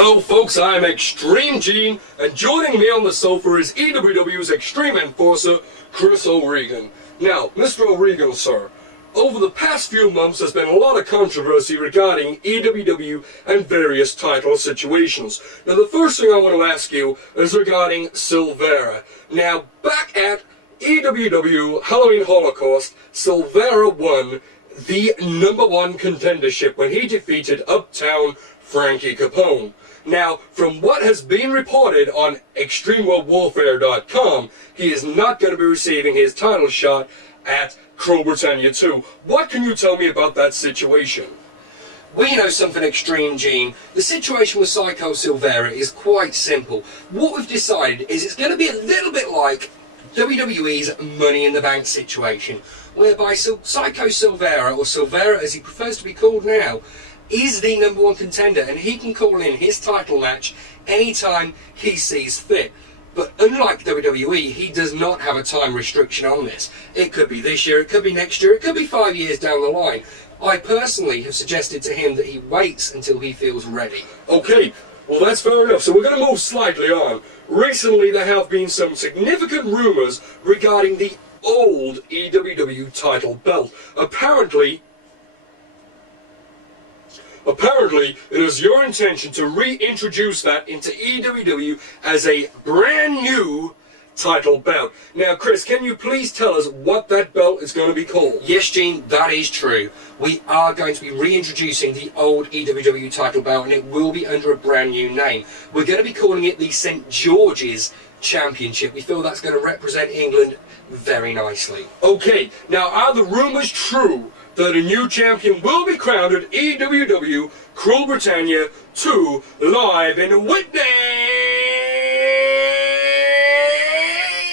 Hello folks, I'm Extreme Gene, and joining me on the sofa is EWW's Extreme Enforcer, Chris O'Regan. Now, Mr. O'Regan, sir, over the past few months there's been a lot of controversy regarding EWW and various title situations. Now, the first thing I want to ask you is regarding Silvera. Now, back at EWW Halloween Holocaust, Silvera won the #1 contendership when he defeated Uptown Frankie Capone. Now, from what has been reported on ExtremeWorldWarfare.com, he is not going to be receiving his title shot at Cruel Britannia 2. What can you tell me about that situation? Well, you know something, Extreme Gene. The situation with Psycho Silvera is quite simple. What we've decided is it's going to be a little bit like WWE's Money in the Bank situation, whereby Psycho Silvera, or Silvera as he prefers to be called now, is the #1 contender, and he can call in his title match anytime he sees fit. But unlike WWE, he does not have a time restriction on this. It could be this year, it could be next year, it could be 5 years down the line. I personally have suggested to him that he waits until he feels ready. Okay, well that's fair enough, so we're going to move slightly on. Recently there have been some significant rumours regarding the old EWW title belt. Apparently, it is your intention to reintroduce that into EWW as a brand new title belt. Now, Chris, can you please tell us what that belt is going to be called? Yes, Gene, that is true. We are going to be reintroducing the old EWW title belt, and it will be under a brand new name. We're going to be calling it the St. George's Championship. We feel that's going to represent England very nicely. Okay, now are the rumours true that a new champion will be crowned at EWW Cruel Britannia 2 live in Whitney,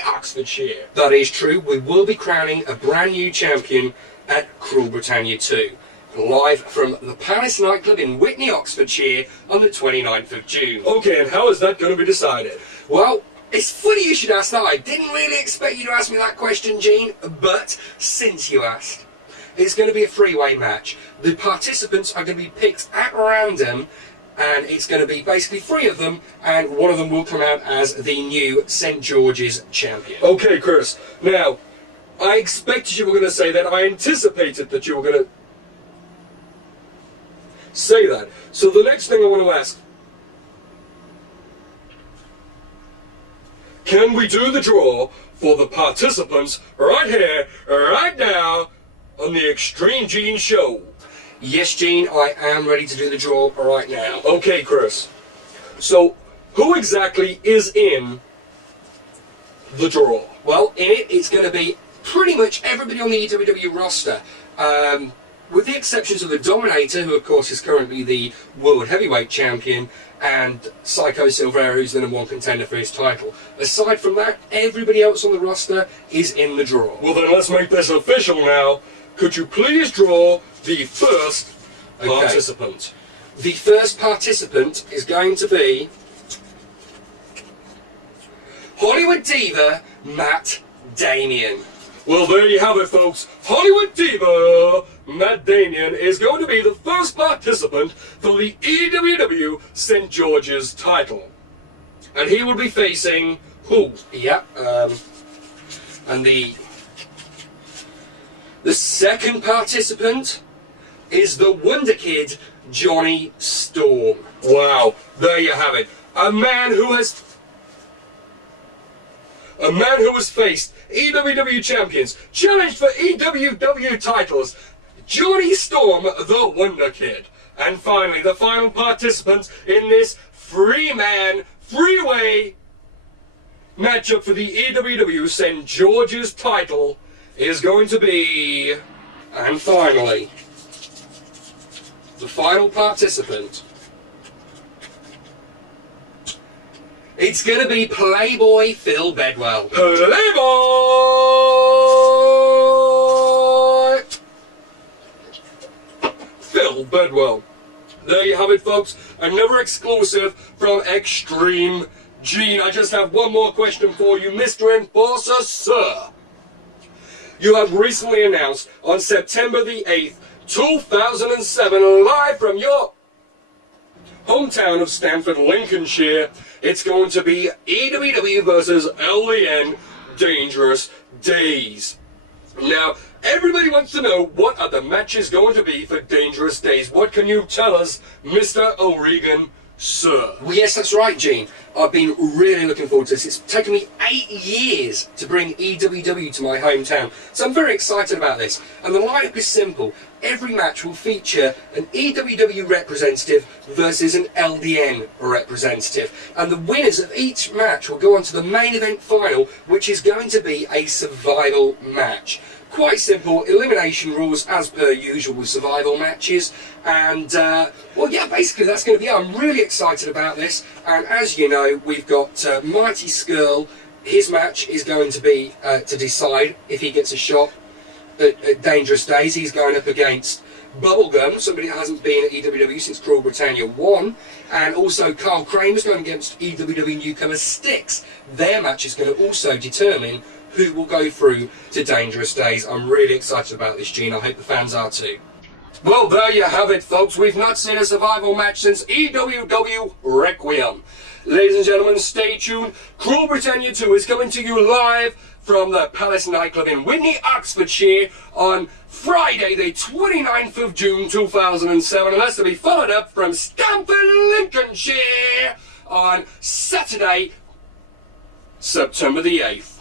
Oxfordshire? That is true. We will be crowning a brand new champion at Cruel Britannia 2, live from the Palace nightclub in Whitney, Oxfordshire on the 29th of June. Okay, and how is that going to be decided? Well, it's funny you should ask that. I didn't really expect you to ask me that question, Gene, but since you asked, it's going to be a three-way match. The participants are going to be picked at random, and it's going to be basically three of them, and one of them will come out as the new St. George's champion. Okay, Chris. Now, I expected you were going to say that. I anticipated that you were going to say that. So the next thing I want to ask, can we do the draw for the participants right here, right now, on the Extreme Gene Show? Yes, Gene, I am ready to do the draw right now. Okay, Chris. So, who exactly is in the draw? Well, in it, it's going to be pretty much everybody on the EWW roster, with the exceptions of the Dominator, who of course is currently the World Heavyweight Champion, and Psycho Silvera, who's the #1 contender for his title. Aside from that, everybody else on the roster is in the draw. Well then, let's make this official now. Could you please draw the first participant? The first participant is going to be Hollywood Diva Matt Damien. Well, there you have it, folks. Hollywood Diva Matt Damien is going to be the first participant for the EWW St. George's title. And he will be facing who? Yeah, and the second participant is the Wonder Kid, Johnny Storm. Wow, there you have it. A man who has faced EWW champions, challenged for EWW titles, Johnny Storm, the Wonder Kid. And finally, the final participant in this three-man, three-way matchup for the EWW St. George's title is going to be, and finally, the final participant, it's going to be Playboy Phil Bedwell. Playboy Phil Bedwell. There you have it, folks. Another exclusive from Extreme Gene. I just have one more question for you, Mr. Enforcer, sir. You have recently announced on September the 8th, 2007, live from your hometown of Stamford, Lincolnshire. It's going to be EWW versus LDN Dangerous Days. Now, everybody wants to know what are the matches going to be for Dangerous Days. What can you tell us, Mr. O'Regan, sir? Well, yes, that's right, Gene. I've been really looking forward to this. It's taken me 8 years to bring EWW to my hometown, so I'm very excited about this. And the lineup is simple. Every match will feature an EWW representative versus an LDN representative. And the winners of each match will go on to the main event final, which is going to be a survival match. Quite simple, elimination rules as per usual with survival matches, and well, yeah, basically that's going to be it. I'm really excited about this, and as you know, we've got Mighty Skrull. His match is going to be to decide if he gets a shot at Dangerous Days. He's going up against Bubblegum, somebody that hasn't been at EWW since Cruel Britannia 1, and also Carl Kramer's going against EWW newcomer Styx. Their match is going to also determine who will go through to Dangerous Days. I'm really excited about this, Gene. I hope the fans are too. Well, there you have it, folks. We've not seen a survival match since EWW Requiem. Ladies and gentlemen, stay tuned. Cruel Britannia 2 is coming to you live from the Palace nightclub in Witney, Oxfordshire on Friday, the 29th of June 2007, and that's to be followed up from Stamford, Lincolnshire on Saturday, September the 8th.